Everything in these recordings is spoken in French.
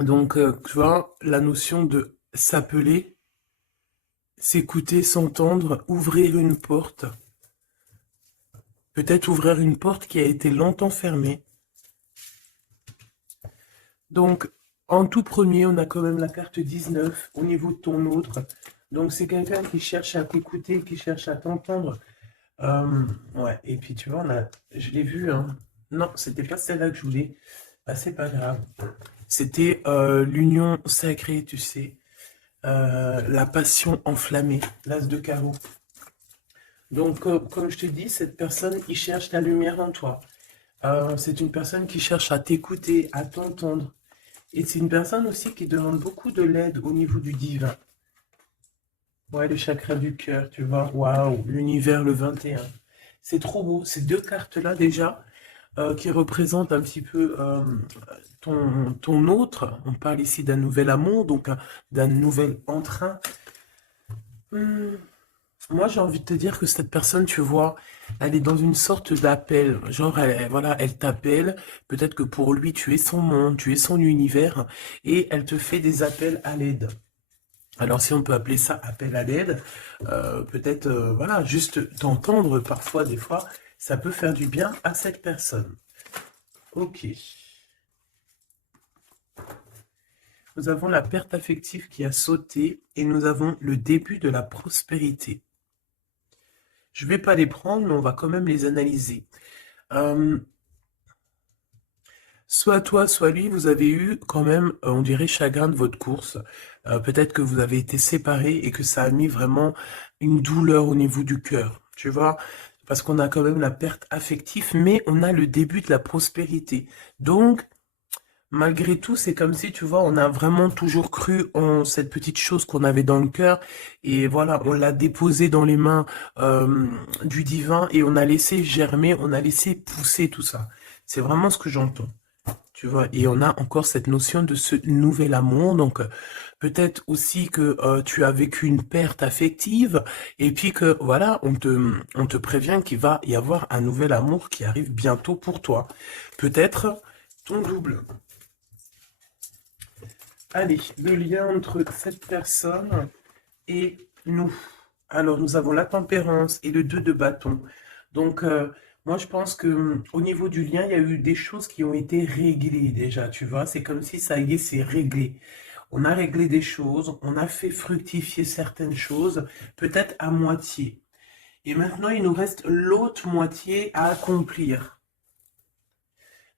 Donc, tu vois, la notion de s'appeler, s'écouter, s'entendre, ouvrir une porte. Peut-être ouvrir une porte qui a été longtemps fermée. Donc, en tout premier, on a quand même la carte 19 au niveau de ton autre. Donc, c'est quelqu'un qui cherche à t'écouter, qui cherche à t'entendre. Ouais, et puis tu vois, je l'ai vu, hein. Non, c'était pas celle-là que je voulais. Bah, c'est pas grave. C'était l'union sacrée, tu sais. La passion enflammée, l'as de carreau. Donc, comme je te dis, cette personne, il cherche la lumière en toi. C'est une personne qui cherche à t'écouter, à t'entendre. Et c'est une personne aussi qui demande beaucoup de l'aide au niveau du divin. Ouais, le chakra du cœur, tu vois. Waouh, l'univers le 21. C'est trop beau. Ces deux cartes-là, déjà, qui représentent un petit peu ton autre. On parle ici d'un nouvel amour, donc d'un nouvel entrain. Hmm, Moi, j'ai envie de te dire que cette personne, tu vois, elle est dans une sorte d'appel. Genre, voilà, elle t'appelle. Peut-être que pour lui, tu es son monde, tu es son univers, et elle te fait des appels à l'aide. Alors, si on peut appeler ça appel à l'aide, peut-être, voilà, juste t'entendre parfois, des fois, ça peut faire du bien à cette personne. Ok. Nous avons la perte affective qui a sauté et nous avons le début de la prospérité. Je ne vais pas les prendre, mais on va quand même les analyser. Euh, Soit toi, soit lui, vous avez eu quand même, on dirait, chagrin de votre course. Peut-être que vous avez été séparés et que ça a mis vraiment une douleur au niveau du cœur. Tu vois? Parce qu'on a quand même la perte affective, mais on a le début de la prospérité. Donc, malgré tout, c'est comme si, tu vois, on a vraiment toujours cru en cette petite chose qu'on avait dans le cœur. Et voilà, on l'a déposée dans les mains du divin et on a laissé germer, on a laissé pousser tout ça. C'est vraiment ce que j'entends. Tu vois, et on a encore cette notion de ce nouvel amour. Donc, peut-être aussi que tu as vécu une perte affective et puis que, voilà, on te prévient qu'il va y avoir un nouvel amour qui arrive bientôt pour toi. Peut-être ton double. Allez, le lien entre cette personne et nous. Alors, nous avons la tempérance et le 2 de bâton. Donc, moi, je pense que au niveau du lien, il y a eu des choses qui ont été réglées déjà, tu vois. C'est comme si ça y est, c'est réglé. On a réglé des choses, on a fait fructifier certaines choses, peut-être à moitié. Et maintenant, il nous reste l'autre moitié à accomplir.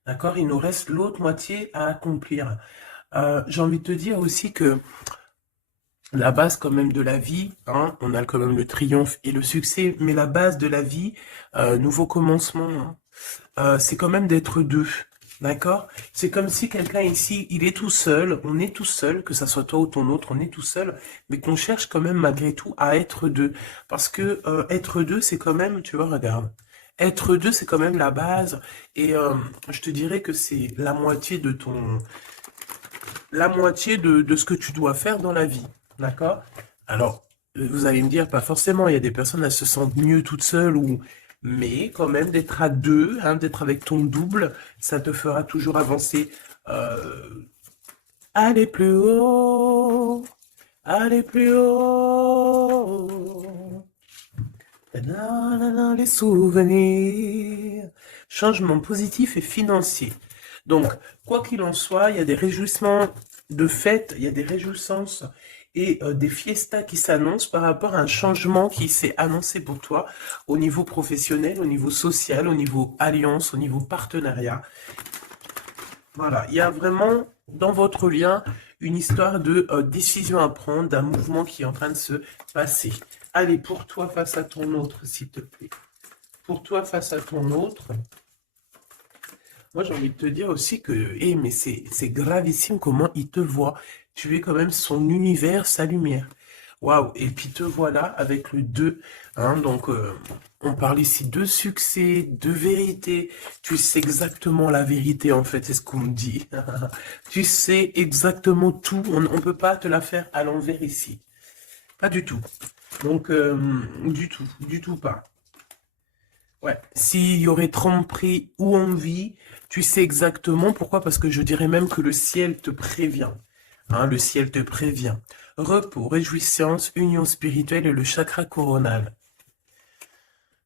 D'accord? Il nous reste l'autre moitié à accomplir. J'ai envie de te dire aussi que la base quand même de la vie, hein, on a quand même le triomphe et le succès, mais la base de la vie, nouveau commencement, hein, c'est quand même d'être deux. D'accord? C'est comme si quelqu'un ici, il est tout seul, on est tout seul, que ça soit toi ou ton autre, on est tout seul, mais qu'on cherche quand même malgré tout à être deux. Parce que être deux, c'est quand même, tu vois, regarde, être deux, c'est quand même la base. Et je te dirais que c'est la moitié de ce que tu dois faire dans la vie. D'accord? Alors, vous allez me dire, pas forcément, il y a des personnes, elles se sentent mieux toutes seules, mais quand même, d'être à deux, hein, d'être avec ton double, ça te fera toujours avancer. Euh, Aller plus haut, aller plus haut. Tadadada, les souvenirs. Changement positif et financier. Donc, quoi qu'il en soit, il y a des réjouissements de fêtes, il y a des réjouissances et des fiestas qui s'annoncent par rapport à un changement qui s'est annoncé pour toi au niveau professionnel, au niveau social, au niveau alliance, au niveau partenariat. Voilà, il y a vraiment dans votre lien une histoire de décision à prendre, d'un mouvement qui est en train de se passer. Allez, pour toi face à ton autre, s'il te plaît. Pour toi face à ton autre, moi j'ai envie de te dire aussi que, mais c'est gravissime comment il te voit. Tu es quand même son univers, sa lumière. Waouh, et puis te voilà avec le 2, hein, donc on parle ici de succès, de vérité. Tu sais exactement la vérité en fait, c'est ce qu'on me dit. Tu sais exactement tout, on ne peut pas te la faire à l'envers ici. Pas du tout. Donc, du tout pas. Ouais, s'il y aurait tromperie ou envie, tu sais exactement pourquoi, parce que je dirais même que le ciel te prévient. Hein, le ciel te prévient. Repos, réjouissance, union spirituelle et le chakra coronal.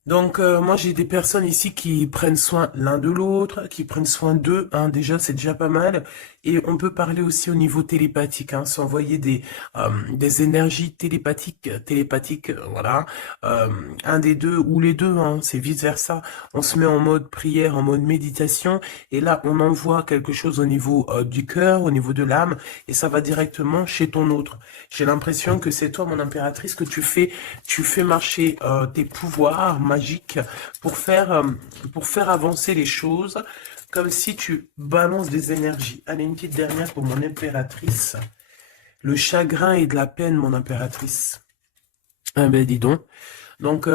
Donc, moi, j'ai des personnes ici qui prennent soin l'un de l'autre, qui prennent soin d'eux, hein, déjà, c'est déjà pas mal. Et on peut parler aussi au niveau télépathique, hein, s'envoyer des énergies télépathiques, voilà. Euh, un des deux ou les deux, hein, c'est vice-versa. On se met en mode prière, en mode méditation, et là, on envoie quelque chose au niveau du cœur, au niveau de l'âme, et ça va directement chez ton autre. J'ai l'impression que c'est toi, mon impératrice, que tu fais marcher tes pouvoirs magiques pour faire avancer les choses, comme si tu balances des énergies. Allez, une petite dernière pour mon impératrice. Le chagrin et de la peine, mon impératrice. Ah ben, dis donc. Donc,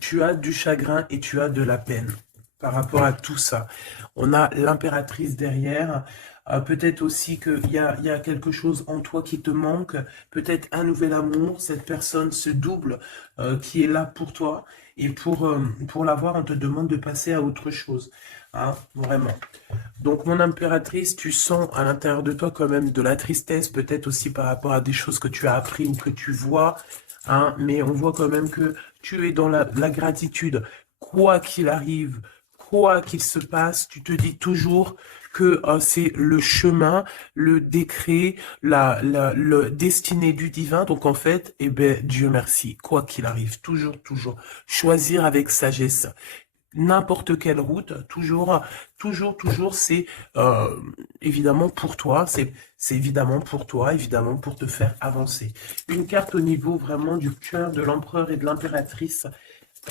tu as du chagrin et tu as de la peine par rapport à tout ça. On a l'impératrice derrière. Peut-être aussi il y a quelque chose en toi qui te manque. Peut-être un nouvel amour. Cette personne se double qui est là pour toi. Et pour l'avoir, on te demande de passer à autre chose. Hein, vraiment. Donc, mon impératrice, tu sens à l'intérieur de toi quand même de la tristesse, peut-être aussi par rapport à des choses que tu as appris ou que tu vois. Hein, mais on voit quand même que tu es dans la gratitude. Quoi qu'il arrive, quoi qu'il se passe, tu te dis toujours que c'est le chemin, le décret, le destiné du divin. Donc en fait, eh ben, Dieu merci, quoi qu'il arrive, toujours, toujours, choisir avec sagesse n'importe quelle route, toujours, c'est évidemment pour toi, c'est évidemment pour toi, évidemment pour te faire avancer. Une carte au niveau vraiment du cœur de l'empereur et de l'impératrice,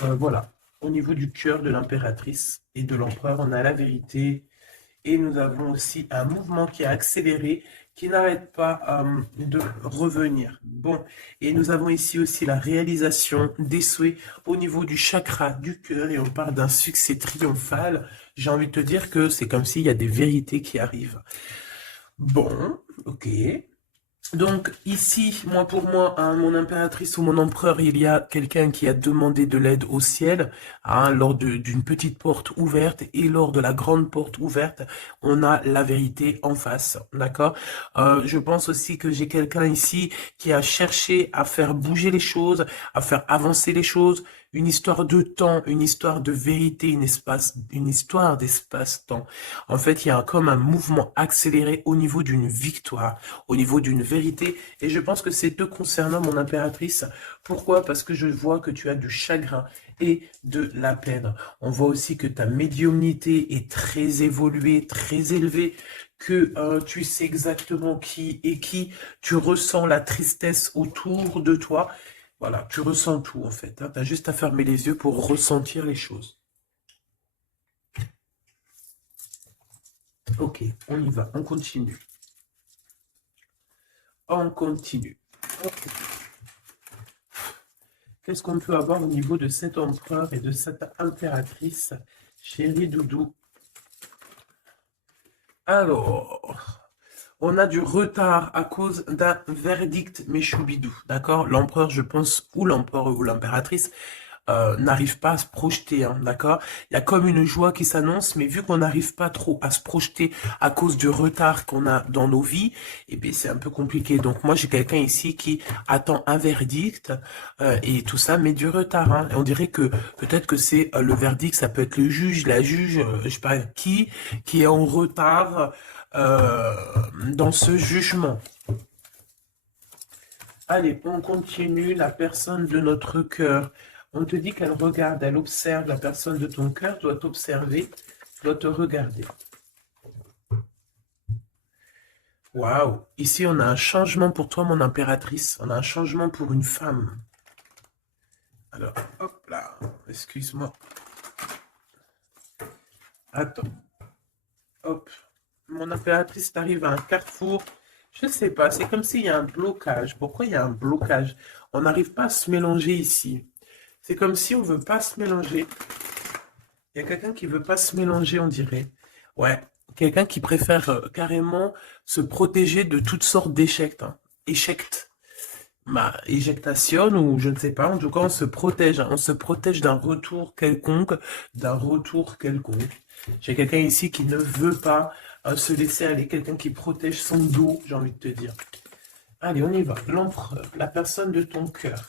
voilà, au niveau du cœur de l'impératrice et de l'empereur, on a la vérité, et nous avons aussi un mouvement qui a accéléré, qui n'arrête pas de revenir. Bon, et nous avons ici aussi la réalisation des souhaits au niveau du chakra du cœur, et on parle d'un succès triomphal. J'ai envie de te dire que c'est comme s'il y a des vérités qui arrivent. Bon, ok. Donc ici, pour moi, hein, mon impératrice ou mon empereur, il y a quelqu'un qui a demandé de l'aide au ciel, hein, lors d'une petite porte ouverte, et lors de la grande porte ouverte, on a la vérité en face, d'accord? Je pense aussi que j'ai quelqu'un ici qui a cherché à faire bouger les choses, à faire avancer les choses, une histoire de temps, une histoire de vérité, une histoire d'espace-temps. En fait, il y a comme un mouvement accéléré au niveau d'une victoire, au niveau d'une vérité, et je pense que c'est te concernant, mon impératrice. Pourquoi? Parce que je vois que tu as du chagrin et de la peine. On voit aussi que ta médiumnité est très évoluée, très élevée, que tu sais exactement qui est qui, tu ressens la tristesse autour de toi. Voilà, tu ressens tout en fait. Hein. Tu as juste à fermer les yeux pour ressentir les choses. Ok, on y va, on continue. On continue. Ok. Qu'est-ce qu'on peut avoir au niveau de cet empereur et de cette impératrice, chérie Doudou? Alors, on a du retard à cause d'un verdict méchoubidou, d'accord? L'empereur, je pense, ou l'empereur ou l'impératrice, n'arrive pas à se projeter, hein, d'accord? Il y a comme une joie qui s'annonce, mais vu qu'on n'arrive pas trop à se projeter à cause du retard qu'on a dans nos vies, eh bien c'est un peu compliqué. Donc moi j'ai quelqu'un ici qui attend un verdict et tout ça, mais du retard. Hein. Et on dirait que peut-être que c'est le verdict, ça peut être le juge, la juge, je sais pas qui est en retard dans ce jugement. Allez, on continue. La personne de notre cœur. On te dit qu'elle regarde, elle observe. La personne de ton cœur doit t'observer, doit te regarder. Waouh! Ici, on a un changement pour toi, mon impératrice. On a un changement pour une femme. Alors, hop là. Excuse-moi. Attends. Hop. Mon impératrice t'arrive à un carrefour. Je ne sais pas, c'est comme s'il y a un blocage. Pourquoi il y a un blocage? On n'arrive pas à se mélanger ici. C'est comme si on ne veut pas se mélanger. Il y a quelqu'un qui ne veut pas se mélanger, on dirait. Ouais, quelqu'un qui préfère carrément se protéger de toutes sortes d'échecs. Hein. Échecs. éjectation ou je ne sais pas. En tout cas, on se protège. Hein. On se protège d'un retour quelconque, d'un retour quelconque. J'ai quelqu'un ici qui ne veut pas se laisser aller, quelqu'un qui protège son dos, j'ai envie de te dire. Allez, on y va. L'empereur, la personne de ton cœur,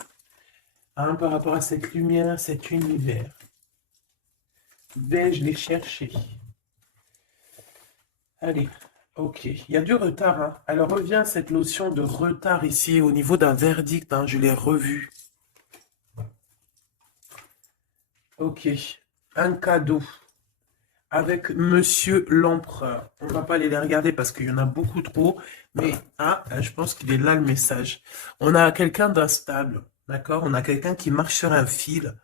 hein, par rapport à cette lumière, cet univers. Vais-je les chercher? Allez, ok. Il y a du retard. Hein. Alors revient cette notion de retard ici au niveau d'un verdict. Hein, je l'ai revu. Ok. Un cadeau avec Monsieur l'Empereur. On va pas aller les regarder parce qu'il y en a beaucoup trop. Mais je pense qu'il est là le message. On a quelqu'un d'instable. D'accord? On a quelqu'un qui marche sur un fil.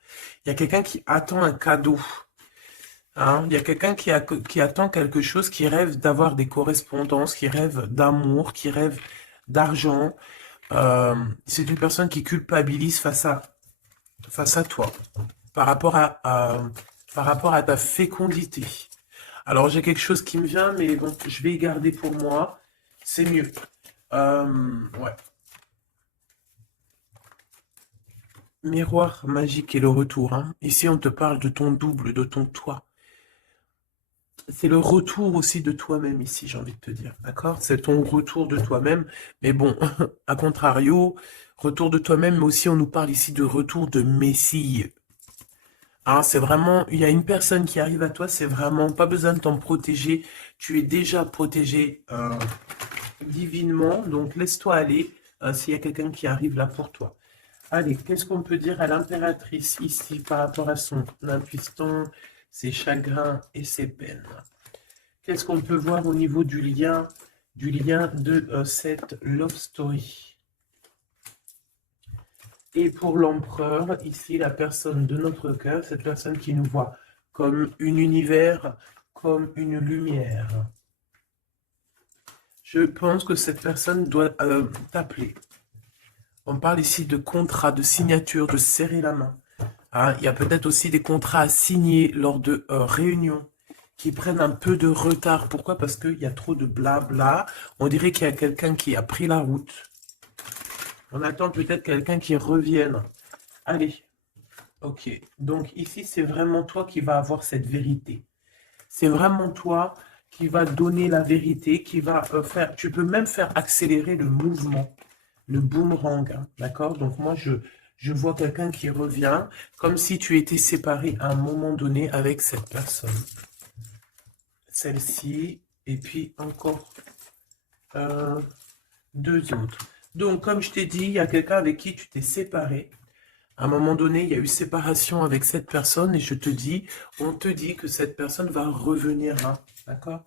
Il y a quelqu'un qui attend un cadeau. Hein, il y a quelqu'un qui attend quelque chose, qui rêve d'avoir des correspondances, qui rêve d'amour, qui rêve d'argent. C'est une personne qui culpabilise face à toi, par rapport par rapport à ta fécondité. Alors j'ai quelque chose qui me vient, mais bon, je vais y garder pour moi. C'est mieux. Ouais. Miroir magique et le retour. Hein. Ici, on te parle de ton double, de ton toi. C'est le retour aussi de toi-même ici, j'ai envie de te dire, d'accord? C'est ton retour de toi-même, mais bon, à contrario, retour de toi-même, mais aussi on nous parle ici de retour de Messie. Hein, c'est vraiment, il y a une personne qui arrive à toi, c'est vraiment pas besoin de t'en protéger, tu es déjà protégé divinement, donc laisse-toi aller s'il y a quelqu'un qui arrive là pour toi. Allez, qu'est-ce qu'on peut dire à l'impératrice ici par rapport à son impuissance, ses chagrins et ses peines? Qu'est-ce qu'on peut voir au niveau du lien de cette love story? Et pour l'empereur, ici, la personne de notre cœur, cette personne qui nous voit comme un univers, comme une lumière. Je pense que cette personne doit t'appeler. On parle ici de contrat, de signature, de serrer la main. Hein, il y a peut-être aussi des contrats à signer lors de réunions qui prennent un peu de retard. Pourquoi? Parce qu'il y a trop de blabla. On dirait qu'il y a quelqu'un qui a pris la route. On attend peut-être quelqu'un qui revienne. Allez. Ok. Donc ici, c'est vraiment toi qui vas avoir cette vérité. C'est vraiment toi qui va donner la vérité, qui va faire... Tu peux même faire accélérer le mouvement, le boomerang. Hein, d'accord? Donc moi, je vois quelqu'un qui revient, comme si tu étais séparé à un moment donné avec cette personne. Celle-ci, et puis encore deux autres. Donc, comme je t'ai dit, il y a quelqu'un avec qui tu t'es séparé. À un moment donné, il y a eu séparation avec cette personne, et on te dit que cette personne va revenir là, d'accord?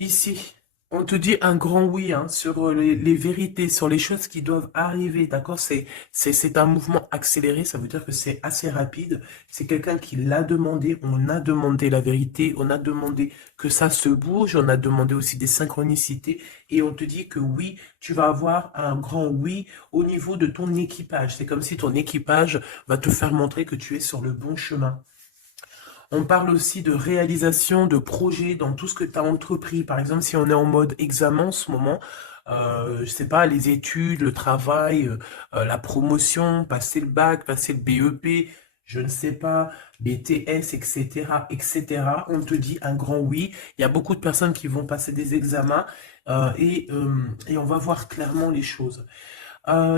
Ici, on te dit un grand oui hein, sur les vérités, sur les choses qui doivent arriver, d'accord? C'est un mouvement accéléré, ça veut dire que c'est assez rapide. C'est quelqu'un qui l'a demandé, on a demandé la vérité, on a demandé que ça se bouge, on a demandé aussi des synchronicités, et on te dit que oui, tu vas avoir un grand oui au niveau de ton équipage. C'est comme si ton équipage va te faire montrer que tu es sur le bon chemin. On parle aussi de réalisation de projets dans tout ce que tu as entrepris. Par exemple, si on est en mode examen en ce moment, je sais pas, les études, le travail, la promotion, passer le bac, passer le BEP, je ne sais pas, BTS, etc., etc. On te dit un grand oui. Il y a beaucoup de personnes qui vont passer des examens et on va voir clairement les choses.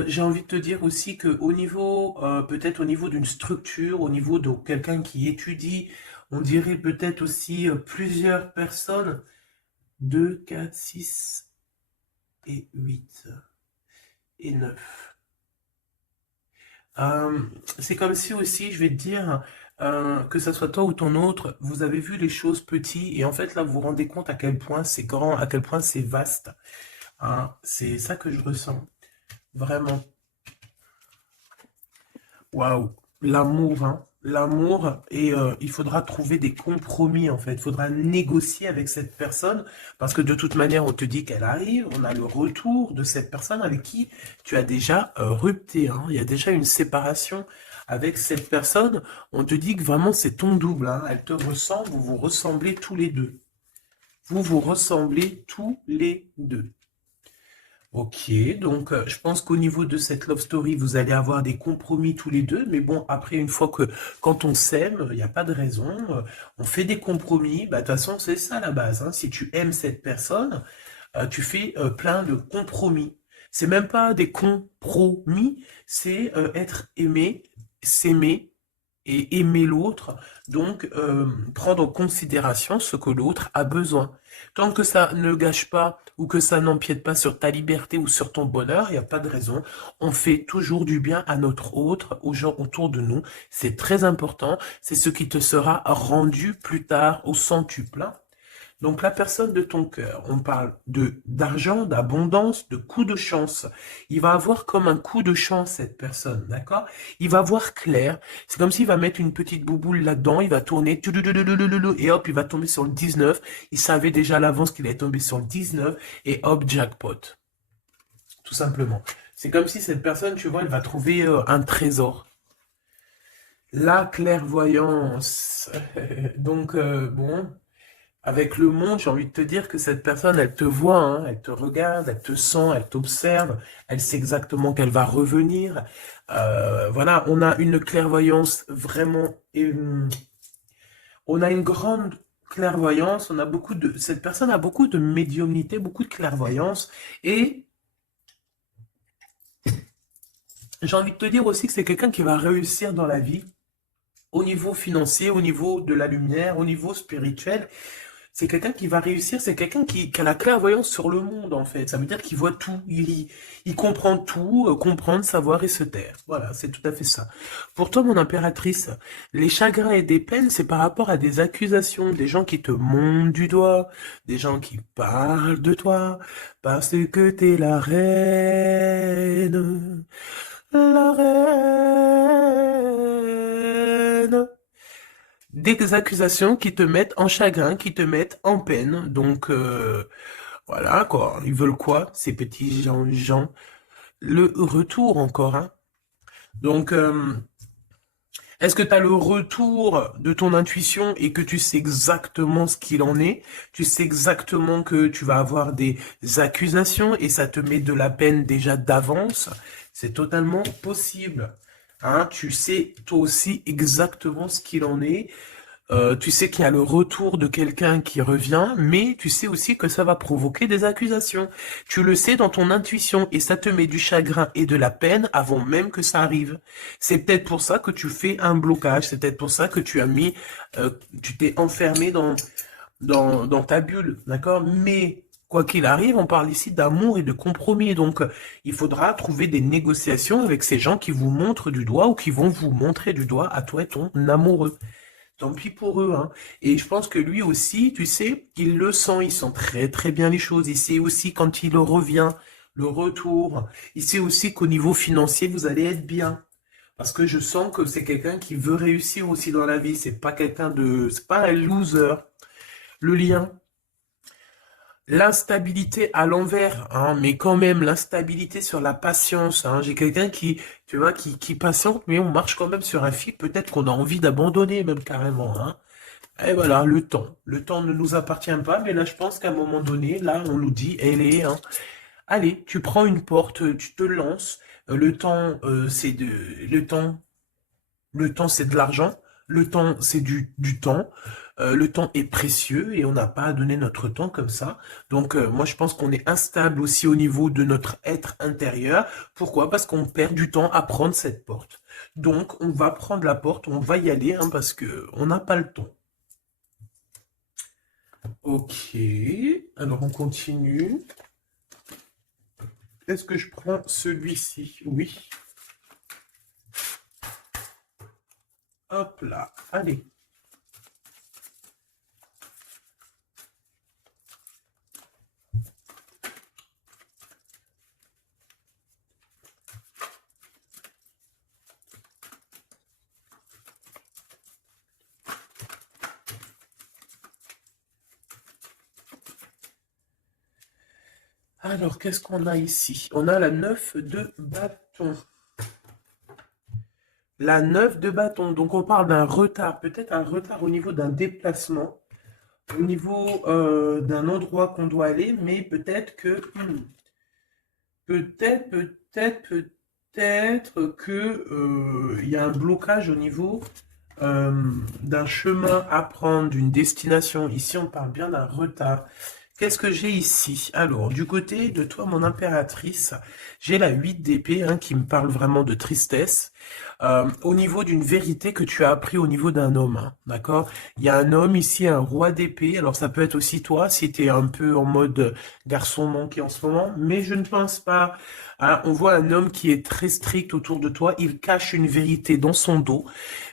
J'ai envie de te dire aussi que au niveau, peut-être au niveau d'une structure, au niveau de quelqu'un qui étudie, on dirait peut-être aussi plusieurs personnes, 2, 4, 6 et 8 et 9. C'est comme si aussi, je vais te dire, que ce soit toi ou ton autre, vous avez vu les choses petites et en fait là vous vous rendez compte à quel point c'est grand, à quel point c'est vaste. Hein, c'est ça que je ressens. Vraiment. Waouh, l'amour, hein. L'amour, et il faudra trouver des compromis en fait. Il faudra négocier avec cette personne parce que de toute manière, on te dit qu'elle arrive. On a le retour de cette personne avec qui tu as déjà rupté. Hein. Il y a déjà une séparation avec cette personne. On te dit que vraiment c'est ton double. Hein. Elle te ressemble, vous vous ressemblez tous les deux. Vous vous ressemblez tous les deux. Ok, donc je pense qu'au niveau de cette love story, vous allez avoir des compromis tous les deux, mais bon, après, une fois que quand on s'aime, il n'y a pas de raison, on fait des compromis, bah, de toute façon, c'est ça la base, hein. Si tu aimes cette personne, tu fais plein de compromis. C'est même pas des compromis, c'est être aimé, s'aimer et aimer l'autre, donc prendre en considération ce que l'autre a besoin. Tant que ça ne gâche pas ou que ça n'empiète pas sur ta liberté ou sur ton bonheur, il n'y a pas de raison. On fait toujours du bien à notre autre, aux gens autour de nous. C'est très important. C'est ce qui te sera rendu plus tard au centuple. Donc la personne de ton cœur, on parle de d'argent, d'abondance, de coup de chance. Il va avoir comme un coup de chance cette personne, d'accord? Il va voir clair. C'est comme s'il va mettre une petite bouboule là-dedans, il va tourner, et hop, il va tomber sur le 19. Il savait déjà à l'avance qu'il allait tomber sur le 19, et hop, jackpot. Tout simplement. C'est comme si cette personne, tu vois, elle va trouver un trésor. La clairvoyance. Donc, bon, avec le monde, j'ai envie de te dire que cette personne, elle te voit, hein, elle te regarde, elle te sent, elle t'observe, elle sait exactement qu'elle va revenir. Voilà, on a une clairvoyance vraiment, on a une grande clairvoyance, on a beaucoup de, cette personne a beaucoup de médiumnité, beaucoup de clairvoyance, et j'ai envie de te dire aussi que c'est quelqu'un qui va réussir dans la vie, au niveau financier, au niveau de la lumière, au niveau spirituel. C'est quelqu'un qui va réussir, c'est quelqu'un qui a la clairvoyance sur le monde, en fait. Ça veut dire qu'il voit tout, il comprend tout, comprendre, savoir et se taire. Voilà, c'est tout à fait ça. Pour toi, mon impératrice, les chagrins et des peines, c'est par rapport à des accusations, des gens qui te montent du doigt, des gens qui parlent de toi, parce que t'es la reine. Des accusations qui te mettent en chagrin, qui te mettent en peine. Donc, voilà, quoi. Ils veulent quoi, ces petits gens? Le retour encore, hein. Donc, est-ce que tu as le retour de ton intuition et que tu sais exactement ce qu'il en est? Tu sais exactement que tu vas avoir des accusations et ça te met de la peine déjà d'avance? C'est totalement possible. Hein, tu sais toi aussi exactement ce qu'il en est. Tu sais qu'il y a le retour de quelqu'un qui revient, mais tu sais aussi que ça va provoquer des accusations. Tu le sais dans ton intuition et ça te met du chagrin et de la peine avant même que ça arrive. C'est peut-être pour ça que tu fais un blocage, c'est peut-être pour ça que tu as mis, tu t'es enfermé dans ta bulle, d'accord? Mais quoi qu'il arrive, on parle ici d'amour et de compromis, donc il faudra trouver des négociations avec ces gens qui vous montrent du doigt ou qui vont vous montrer du doigt à toi et ton amoureux. Tant pis pour eux, hein. Et je pense que lui aussi, tu sais, il le sent, il sent très très bien les choses. Il sait aussi quand il revient, le retour. Il sait aussi qu'au niveau financier, vous allez être bien. Parce que je sens que c'est quelqu'un qui veut réussir aussi dans la vie. C'est pas quelqu'un de, c'est pas un loser. Le lien. L'instabilité à l'envers, hein, mais quand même l'instabilité sur la patience. Hein. J'ai quelqu'un qui, tu vois, qui patiente, mais on marche quand même sur un fil. Peut-être qu'on a envie d'abandonner même carrément. Hein. Et voilà, le temps. Le temps ne nous appartient pas, mais là, je pense qu'à un moment donné, là, on nous dit, elle est, hein, allez, tu prends une porte, tu te lances. Le temps, c'est de, le temps, c'est de l'argent. Le temps, c'est du temps. Le temps est précieux et on n'a pas à donner notre temps comme ça. Donc, moi, je pense qu'on est instable aussi au niveau de notre être intérieur. Pourquoi? Parce qu'on perd du temps à prendre cette porte. Donc, on va prendre la porte, on va y aller, hein, parce que on n'a pas le temps. Ok, alors on continue. Est-ce que je prends celui-ci? Oui. Hop là, allez. Alors, qu'est-ce qu'on a ici? On a la 9 de bâton. La 9 de bâton. Donc, on parle d'un retard. Peut-être un retard au niveau d'un déplacement. Au niveau d'un endroit qu'on doit aller. Mais peut-être que peut-être que il y a un blocage au niveau d'un chemin à prendre, d'une destination. Ici, on parle bien d'un retard. Qu'est-ce que j'ai ici? Alors, du côté de toi, mon impératrice, j'ai la 8 d'épée hein, qui me parle vraiment de tristesse. Au niveau d'une vérité que tu as appris au niveau d'un homme, hein, d'accord? Il y a un homme ici, un roi d'épée. Alors, ça peut être aussi toi, si tu es un peu en mode garçon manqué en ce moment, mais je ne pense pas. Hein. On voit un homme qui est très strict autour de toi. Il cache une vérité dans son dos,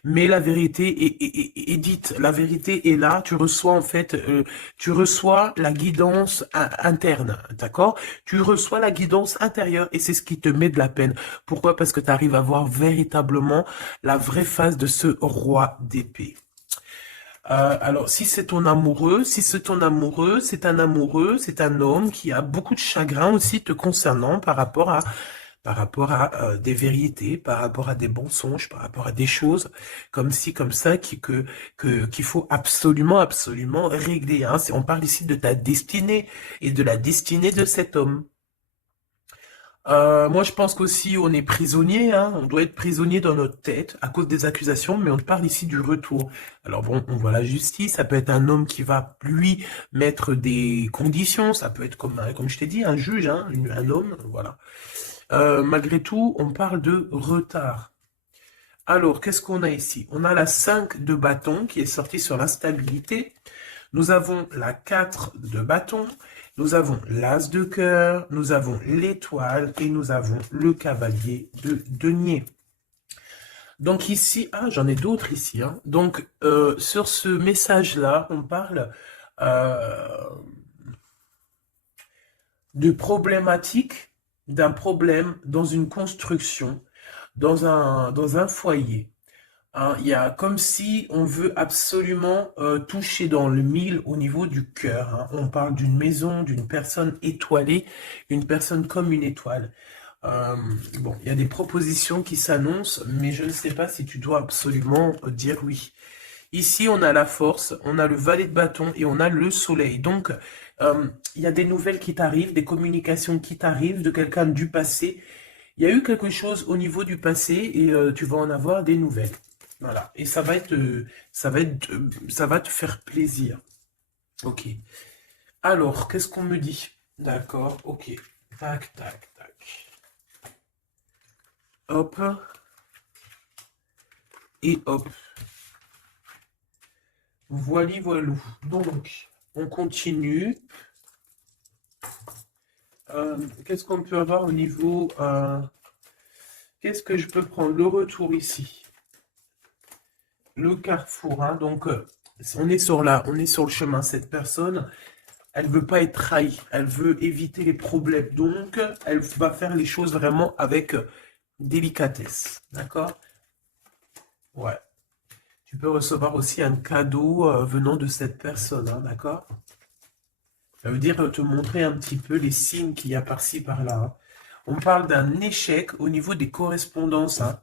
mais la vérité est dite. La vérité est là. Tu reçois en fait, tu reçois la guidance interne, d'accord? Tu reçois la guidance intérieure et c'est ce qui te met de la peine. Pourquoi? Parce que tu arrives à voir véritablement la vraie face de ce roi d'épée. Alors, si c'est ton amoureux, c'est un amoureux, c'est un homme qui a beaucoup de chagrin aussi te concernant par rapport à des vérités, par rapport à des mensonges, par rapport à des choses comme ci, comme ça, qu'il faut absolument, absolument régler. Hein. On parle ici de ta destinée et de la destinée de cet homme. Moi, je pense qu'aussi, on est prisonnier, hein, on doit être prisonnier dans notre tête à cause des accusations, mais on parle ici du retour. Alors bon, on voit la justice, ça peut être un homme qui va, lui, mettre des conditions, ça peut être comme je t'ai dit, un juge, hein, un homme, voilà. Malgré tout, on parle de retard. Alors, qu'est-ce qu'on a ici? On a la 5 de bâton qui est sortie sur l'instabilité. Nous avons la 4 de bâton, nous avons l'as de cœur, nous avons l'étoile et nous avons le cavalier de denier. Donc ici, j'en ai d'autres ici. Hein. Donc sur ce message-là, on parle de problématique, d'un problème dans une construction, dans un foyer. Hein, il y a comme si on veut absolument toucher dans le mille au niveau du cœur. Hein. On parle d'une maison, d'une personne étoilée, une personne comme une étoile. Bon, il y a des propositions qui s'annoncent, mais je ne sais pas si tu dois absolument dire oui. Ici, on a la force, on a le valet de bâton et on a le soleil. Donc, il y a des nouvelles qui t'arrivent, des communications qui t'arrivent de quelqu'un du passé. Il y a eu quelque chose au niveau du passé et tu vas en avoir des nouvelles. Voilà. Et ça va te faire plaisir. Ok. Alors, qu'est-ce qu'on me dit? D'accord, ok. Tac, tac, tac. Hop. Et hop. Voili, voilou. Donc, on continue. Qu'est-ce qu'on peut avoir au niveau... qu'est-ce que je peux prendre? Le retour ici. Le carrefour, hein, donc on est sur le chemin. Cette personne, elle veut pas être trahie, elle veut éviter les problèmes, donc elle va faire les choses vraiment avec délicatesse, d'accord? Ouais. Tu peux recevoir aussi un cadeau venant de cette personne, hein, d'accord? Ça veut dire te montrer un petit peu les signes qu'il y a par-ci, par-là. Hein. On parle d'un échec au niveau des correspondances hein,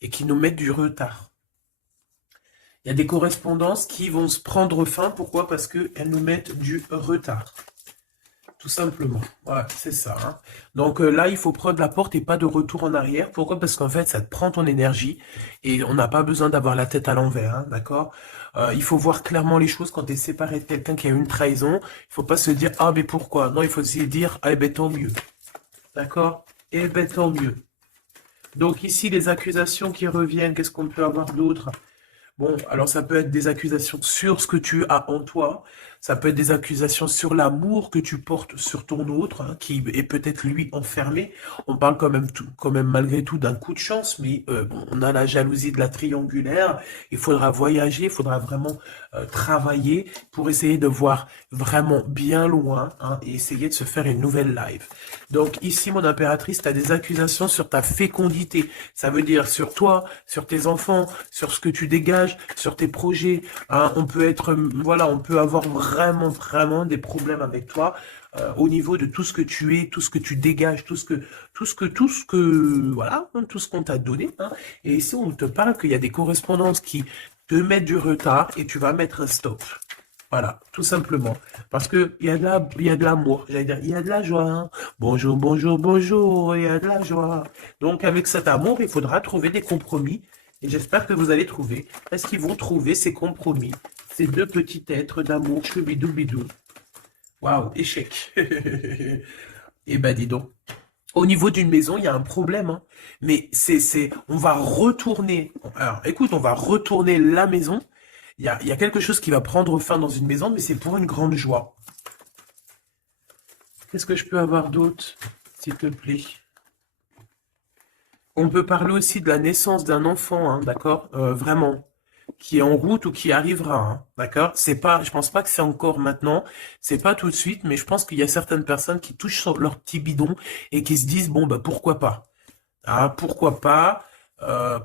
et qui nous mettent du retard. Il y a des correspondances qui vont se prendre fin. Pourquoi? Parce qu'elles nous mettent du retard. Tout simplement. Voilà, c'est ça. Hein. Donc là, il faut prendre la porte et pas de retour en arrière. Pourquoi? Parce qu'en fait, ça te prend ton énergie et on n'a pas besoin d'avoir la tête à l'envers. Hein, d'accord? Il faut voir clairement les choses quand tu es séparé de quelqu'un qui a eu une trahison. Il faut pas se dire, ah, mais pourquoi? Non, il faut se dire, ah, ben tant mieux. D'accord? Eh ben tant mieux. Donc ici, les accusations qui reviennent, qu'est-ce qu'on peut avoir d'autre? Bon, alors ça peut être des accusations sur ce que tu as en toi, ça peut être des accusations sur l'amour que tu portes sur ton autre, hein, qui est peut-être lui enfermé. On parle quand même malgré tout d'un coup de chance, mais bon, on a la jalousie de la triangulaire. Il faudra voyager, il faudra vraiment travailler pour essayer de voir vraiment bien loin hein, et essayer de se faire une nouvelle life. Donc ici, mon impératrice, tu as des accusations sur ta fécondité. Ça veut dire sur toi, sur tes enfants, sur ce que tu dégages, sur tes projets. Hein, on peut être, voilà, on peut avoir vraiment des problèmes avec toi au niveau de tout ce que tu es, tout ce que tu dégages, tout ce que, voilà, tout ce qu'on t'a donné. Hein. Et ici, on te parle qu'il y a des correspondances qui te mettent du retard et tu vas mettre un stop. Voilà, tout simplement. Parce que il y a de l'amour, j'allais dire, il y a de la joie, hein. Bonjour, bonjour, bonjour, il y a de la joie. Donc, avec cet amour, il faudra trouver des compromis. Et j'espère que vous allez trouver. Est-ce qu'ils vont trouver ces compromis? Ces deux petits êtres d'amour, choubidou bidou. Waouh, échec. Eh ben, dis donc. Au niveau d'une maison, il y a un problème, hein. Mais on va retourner. Alors, écoute, on va retourner la maison. Il y a quelque chose qui va prendre fin dans une maison, mais c'est pour une grande joie. Qu'est-ce que je peux avoir d'autre, s'il te plaît? On peut parler aussi de la naissance d'un enfant, hein, d'accord? Vraiment, qui est en route ou qui arrivera, hein, d'accord? C'est pas, je pense pas que c'est encore maintenant, c'est pas tout de suite, mais je pense qu'il y a certaines personnes qui touchent sur leur petit bidon et qui se disent, bon, bah, pourquoi pas? Ah, pourquoi pas?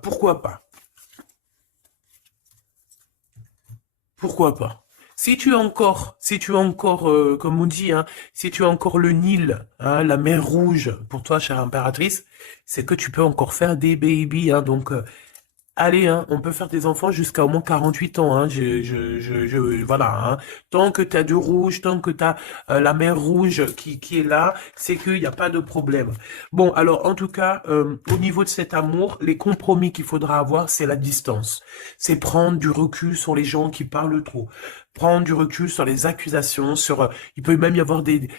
Pourquoi pas? Pourquoi pas? Si tu as encore, comme on dit, hein, si tu as encore le Nil, hein, la mer Rouge, pour toi, chère impératrice, c'est que tu peux encore faire des babies, hein, donc, allez, hein, on peut faire des enfants jusqu'à au moins 48 ans, hein, voilà, hein. Tant que tu as du rouge, tant que tu as la mer rouge qui est là, c'est qu'il n'y a pas de problème. Bon, alors, en tout cas, au niveau de cet amour, les compromis qu'il faudra avoir, c'est la distance. C'est prendre du recul sur les gens qui parlent trop. Prendre du recul sur les accusations, il peut même y avoir des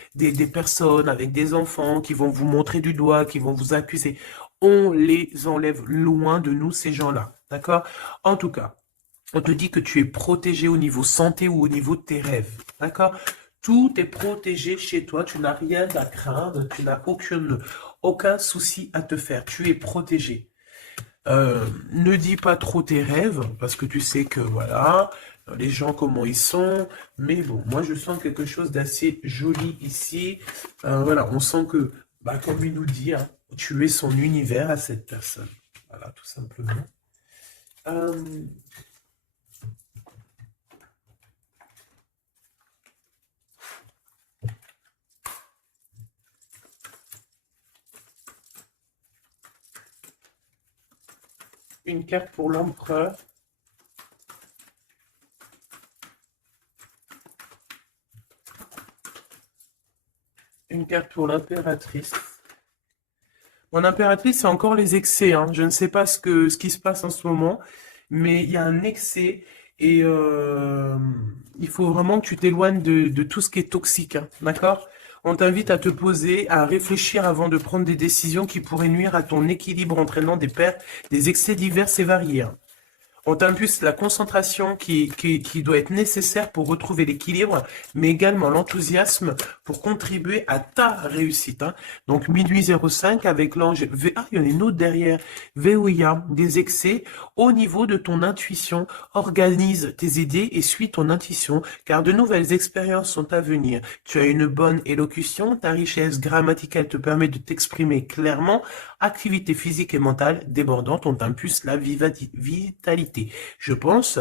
personnes avec des enfants qui vont vous montrer du doigt, qui vont vous accuser. On les enlève loin de nous, ces gens-là. D'accord? En tout cas, on te dit que tu es protégé au niveau santé ou au niveau de tes rêves. D'accord? Tout est protégé chez toi. Tu n'as rien à craindre. Tu n'as aucun souci à te faire. Tu es protégé. Ne dis pas trop tes rêves, parce que tu sais que, voilà, les gens, comment ils sont. Mais bon, moi, je sens quelque chose d'assez joli ici. Voilà, on sent que, bah, comme il nous dit, hein, tu es son univers à cette personne. Voilà, tout simplement. Euh, une carte pour l'empereur. Une carte pour l'impératrice. Mon impératrice, c'est encore les excès, hein. Je ne sais pas ce qui se passe en ce moment, mais il y a un excès et il faut vraiment que tu t'éloignes de tout ce qui est toxique, hein. D'accord? On t'invite à te poser, à réfléchir avant de prendre des décisions qui pourraient nuire à ton équilibre entraînant des excès divers et variés, hein. On t'impulse la concentration qui doit être nécessaire pour retrouver l'équilibre, mais également l'enthousiasme pour contribuer à ta réussite, hein. Donc, minuit 05 avec l'ange V. Ah, il y en a une autre derrière. Veolia, des excès au niveau de ton intuition. Organise tes idées et suis ton intuition, car de nouvelles expériences sont à venir. Tu as une bonne élocution, ta richesse grammaticale te permet de t'exprimer clairement. Activité physique et mentale débordante, on t'impulse la vitalité. Je pense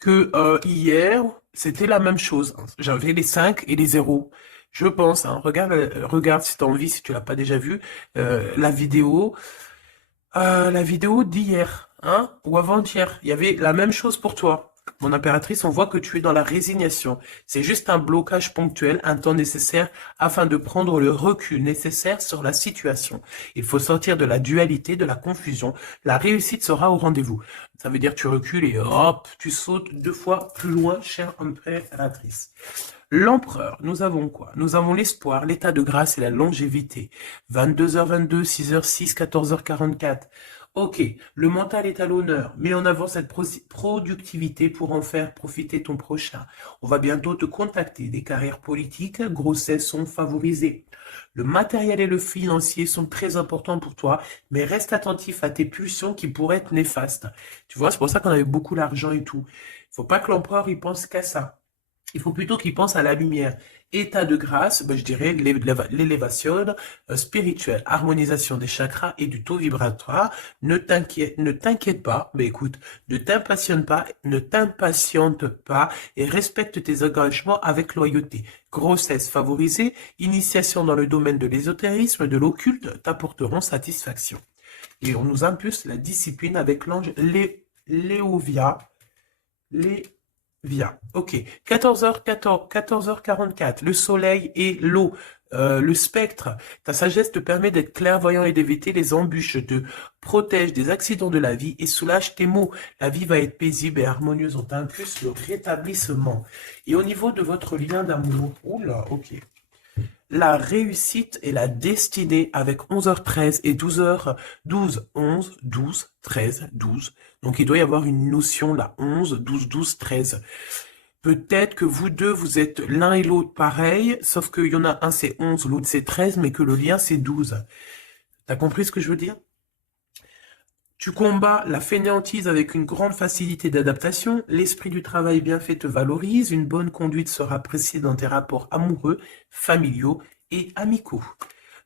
que hier, c'était la même chose, hein. J'avais les 5 et les 0. Je pense, hein. Regarde si tu as envie, si tu l'as pas déjà vu, la vidéo d'hier, hein, ou avant-hier. Il y avait la même chose pour toi. Mon impératrice, on voit que tu es dans la résignation. C'est juste un blocage ponctuel, un temps nécessaire afin de prendre le recul nécessaire sur la situation. Il faut sortir de la dualité, de la confusion. La réussite sera au rendez-vous. Ça veut dire tu recules et hop, tu sautes 2 fois plus loin, chère impératrice. L'empereur, nous avons quoi? Nous avons l'espoir, l'état de grâce et la longévité. 22h22, 6h06, 14h44. Ok, le mental est à l'honneur. Mets en avant cette productivité pour en faire profiter ton prochain. On va bientôt te contacter. Des carrières politiques, grossesses sont favorisées. Le matériel et le financier sont très importants pour toi, mais reste attentif à tes pulsions qui pourraient être néfastes. Tu vois, c'est pour ça qu'on avait beaucoup d'argent et tout. Faut pas que l'empereur y pense qu'à ça. Il faut plutôt qu'il pense à la lumière. État de grâce, ben, je dirais l'élévation spirituelle, harmonisation des chakras et du taux vibratoire. Ne t'inquiète pas, mais écoute, ne t'impatiente pas et respecte tes engagements avec loyauté. Grossesse favorisée, initiation dans le domaine de l'ésotérisme, de l'occulte t'apporteront satisfaction. Et on nous impulse la discipline avec l'ange Léovia. Via. Ok. 14h14, 14h44. Le soleil et l'eau. Le spectre. Ta sagesse te permet d'être clairvoyant et d'éviter les embûches, te protège des accidents de la vie et soulage tes maux. La vie va être paisible et harmonieuse. On t'impulse le rétablissement. Et au niveau de votre lien d'amour, oula, ok. La réussite et la destinée avec 11h13 et 12h12, 11, 12, 13, 12. Donc il doit y avoir une notion là, 11, 12, 12, 13. Peut-être que vous deux, vous êtes l'un et l'autre pareil, sauf qu'il y en a un c'est 11, l'autre c'est 13, mais que le lien c'est 12. T'as compris ce que je veux dire? Tu combats la fainéantise avec une grande facilité d'adaptation, l'esprit du travail bien fait te valorise, une bonne conduite sera appréciée dans tes rapports amoureux, familiaux et amicaux.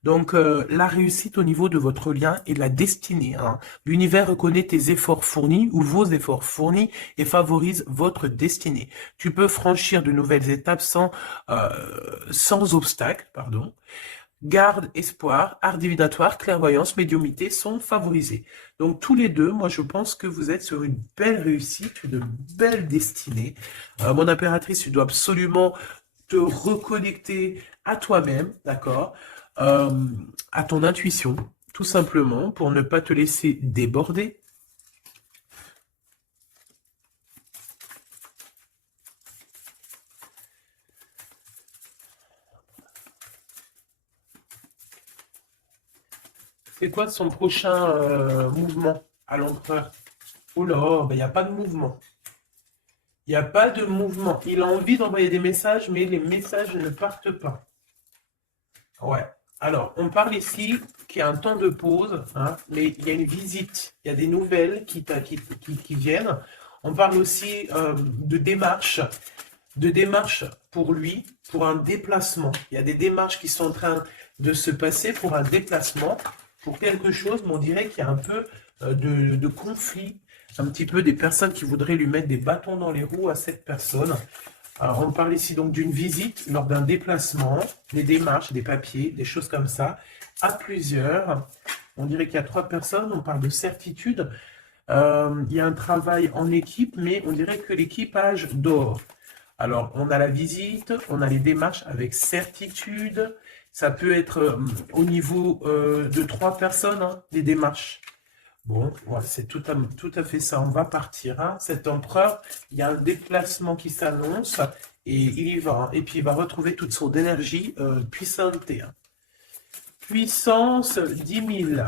Donc, la réussite au niveau de votre lien et de la destinée. Hein. L'univers reconnaît tes efforts fournis ou vos efforts fournis et favorise votre destinée. Tu peux franchir de nouvelles étapes sans obstacle, pardon. Garde, espoir, art divinatoire, clairvoyance, médiumité sont favorisés. Donc tous les deux, moi je pense que vous êtes sur une belle réussite, une belle destinée. Mon impératrice, tu dois absolument te reconnecter à toi-même, d'accord, à ton intuition, tout simplement, pour ne pas te laisser déborder. C'est quoi son prochain mouvement à l'empereur? Oh là, il n'y a pas de mouvement. Il n'y a pas de mouvement. Il a envie d'envoyer des messages, mais les messages ne partent pas. Ouais. Alors, on parle ici qu'il y a un temps de pause, hein, mais il y a une visite, il y a des nouvelles qui viennent. On parle aussi de démarches pour lui, pour un déplacement. Il y a des démarches qui sont en train de se passer pour un déplacement, pour quelque chose, mais on dirait qu'il y a un peu de conflit, un petit peu des personnes qui voudraient lui mettre des bâtons dans les roues à cette personne. Alors, on parle ici donc d'une visite lors d'un déplacement, des démarches, des papiers, des choses comme ça, à plusieurs. On dirait qu'il y a 3 personnes, on parle de certitude. Il y a un travail en équipe, mais on dirait que l'équipage dort. Alors, on a la visite, on a les démarches avec certitude. Ça peut être au niveau de 3 personnes, hein, les démarches. Bon, voilà, c'est tout à fait ça. On va partir. Hein. Cet empereur, il y a un déplacement qui s'annonce et il y va. Hein. Et puis, il va retrouver toute son énergie puissante. Hein. Puissance 10 000.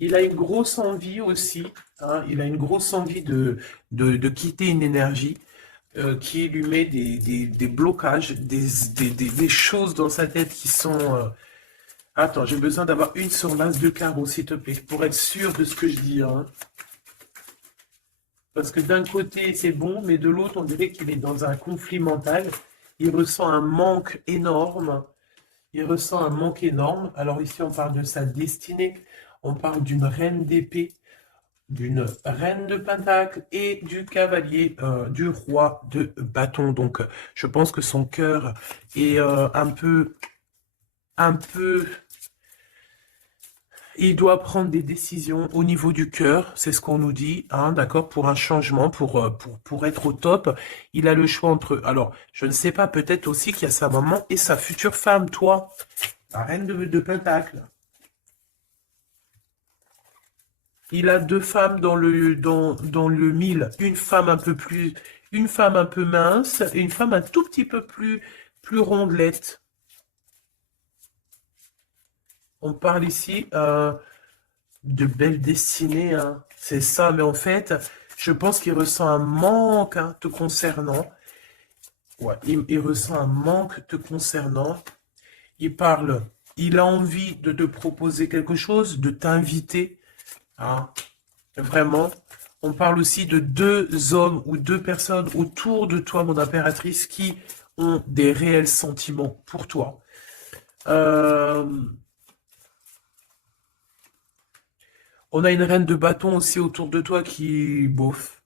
Il a une grosse envie aussi. Hein. Il a une grosse envie de quitter une énergie qui lui met des blocages, des choses dans sa tête qui sont... Attends, j'ai besoin d'avoir une sur l'as de carreau, s'il te plaît, pour être sûr de ce que je dis. Hein. Parce que d'un côté, c'est bon, mais de l'autre, on dirait qu'il est dans un conflit mental. Il ressent un manque énorme. Il ressent un manque énorme. Alors ici, on parle de sa destinée. On parle d'une reine d'épée, d'une reine de pentacle et du cavalier, du roi de bâton. Donc, je pense que son cœur est un peu... Il doit prendre des décisions au niveau du cœur, c'est ce qu'on nous dit, hein, d'accord, pour un changement, pour être au top. Il a le choix entre... Alors, je ne sais pas, peut-être aussi qu'il y a sa maman et sa future femme, toi, la reine de Pentacle. Il a 2 femmes dans le 1000. Une femme un peu mince et une femme un tout petit peu plus rondelette. On parle ici de belle destinée, hein. C'est ça, mais en fait, je pense qu'il ressent un manque hein, te concernant. Ouais, il ressent un manque te concernant. Il a envie de te proposer quelque chose, de t'inviter. Hein, vraiment. On parle aussi de 2 hommes ou 2 personnes autour de toi, mon impératrice, qui ont des réels sentiments pour toi. On a une reine de bâton aussi autour de toi qui, bof,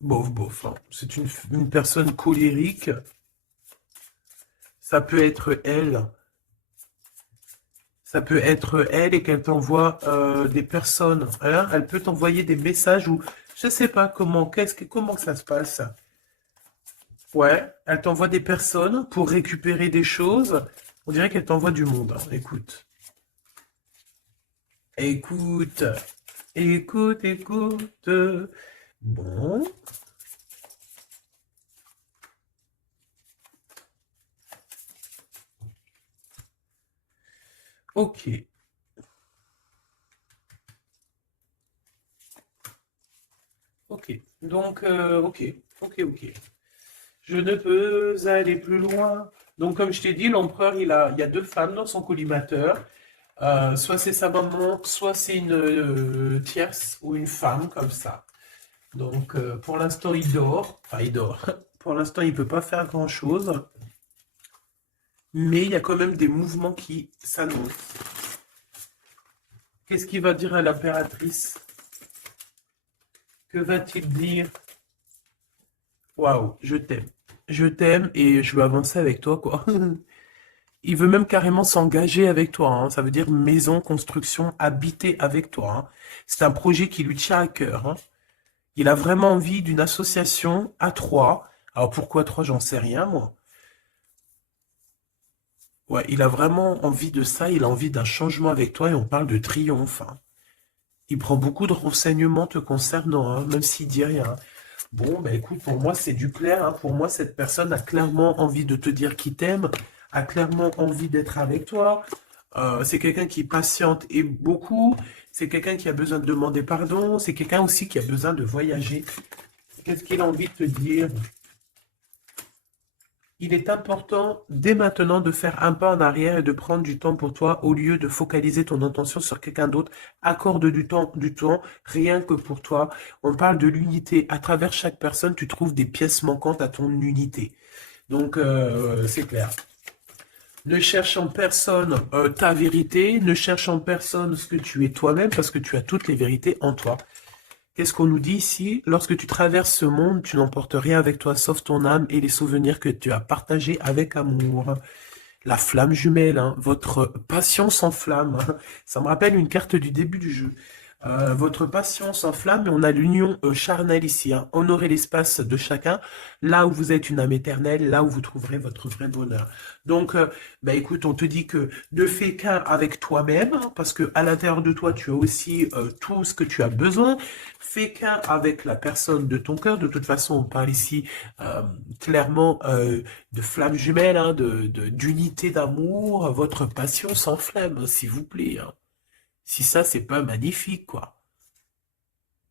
bof. Hein. C'est une personne colérique. Ça peut être elle. Ça peut être elle et qu'elle t'envoie des personnes. Hein. Elle peut t'envoyer des messages où Je sais pas comment ça se passe. Ouais, elle t'envoie des personnes pour récupérer des choses. On dirait qu'elle t'envoie du monde, hein. Écoute. Écoute. Écoute, écoute. Bon. Ok. Ok. Donc, ok. Ok, ok. Je ne peux aller plus loin. Donc, comme je t'ai dit, l'empereur, il y a deux femmes dans son collimateur. Soit c'est sa maman, soit c'est une tierce ou une femme, comme ça. Donc, pour l'instant, il dort. Enfin, il dort. Pour l'instant, il ne peut pas faire grand-chose. Mais il y a quand même des mouvements qui s'annoncent. Qu'est-ce qu'il va dire à l'impératrice? Que va-t-il dire? Waouh, je t'aime. Je t'aime et je veux avancer avec toi, quoi. Il veut même carrément s'engager avec toi, hein. Ça veut dire maison, construction, habiter avec toi, hein. C'est un projet qui lui tient à cœur, hein. Il a vraiment envie d'une association à trois. Alors pourquoi trois, j'en sais rien, moi. Ouais, il a vraiment envie de ça, il a envie d'un changement avec toi et on parle de triomphe, hein. Il prend beaucoup de renseignements te concernant, hein, même s'il dit rien. Bon, bah écoute, pour moi, c'est du clair, hein. Pour moi, cette personne a clairement envie de te dire qu'il t'aime, a clairement envie d'être avec toi. C'est quelqu'un qui patiente et beaucoup. C'est quelqu'un qui a besoin de demander pardon. C'est quelqu'un aussi qui a besoin de voyager. Qu'est-ce qu'il a envie de te dire? Il est important dès maintenant de faire un pas en arrière et de prendre du temps pour toi au lieu de focaliser ton attention sur quelqu'un d'autre. Accorde du temps rien que pour toi. On parle de l'unité. À travers chaque personne, tu trouves des pièces manquantes à ton unité. Donc, c'est clair. Ne cherche en personne ta vérité, ne cherche en personne ce que tu es toi-même, parce que tu as toutes les vérités en toi. Qu'est-ce qu'on nous dit ici? Lorsque tu traverses ce monde, tu n'emportes rien avec toi, sauf ton âme et les souvenirs que tu as partagés avec amour. La flamme jumelle, hein, votre passion s'enflamme. Ça me rappelle une carte du début du jeu. Votre passion s'enflamme et on a l'union charnelle ici, hein. Honorez l'espace de chacun, là où vous êtes une âme éternelle, là où vous trouverez votre vrai bonheur. Donc, bah écoute, on te dit que ne fais qu'un avec toi-même, hein, parce que à l'intérieur de toi, tu as aussi tout ce que tu as besoin. Fais qu'un avec la personne de ton cœur. De toute façon, on parle ici clairement de flamme jumelle, hein, d'unité d'amour. Votre passion s'enflamme, s'il vous plaît, hein. Si ça, c'est pas magnifique, quoi.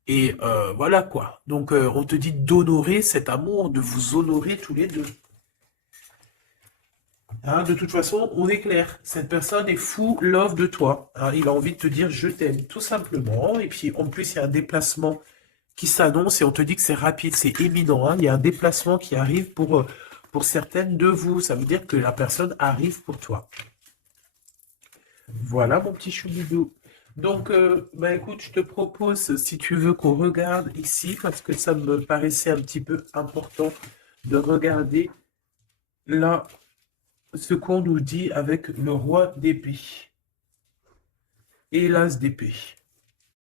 Et voilà, quoi. Donc, on te dit d'honorer cet amour, de vous honorer tous les deux. Hein, de toute façon, on est clair. Cette personne est fou love de toi, hein. Il a envie de te dire je t'aime, tout simplement. Et puis, en plus, il y a un déplacement qui s'annonce et on te dit que c'est rapide, c'est évident, hein. Il y a un déplacement qui arrive pour certaines de vous. Ça veut dire que la personne arrive pour toi. Voilà, mon petit chouboudou. Donc, bah écoute, je te propose, si tu veux, qu'on regarde ici, parce que ça me paraissait un petit peu important de regarder là ce qu'on nous dit avec le roi d'épée et l'as d'épée.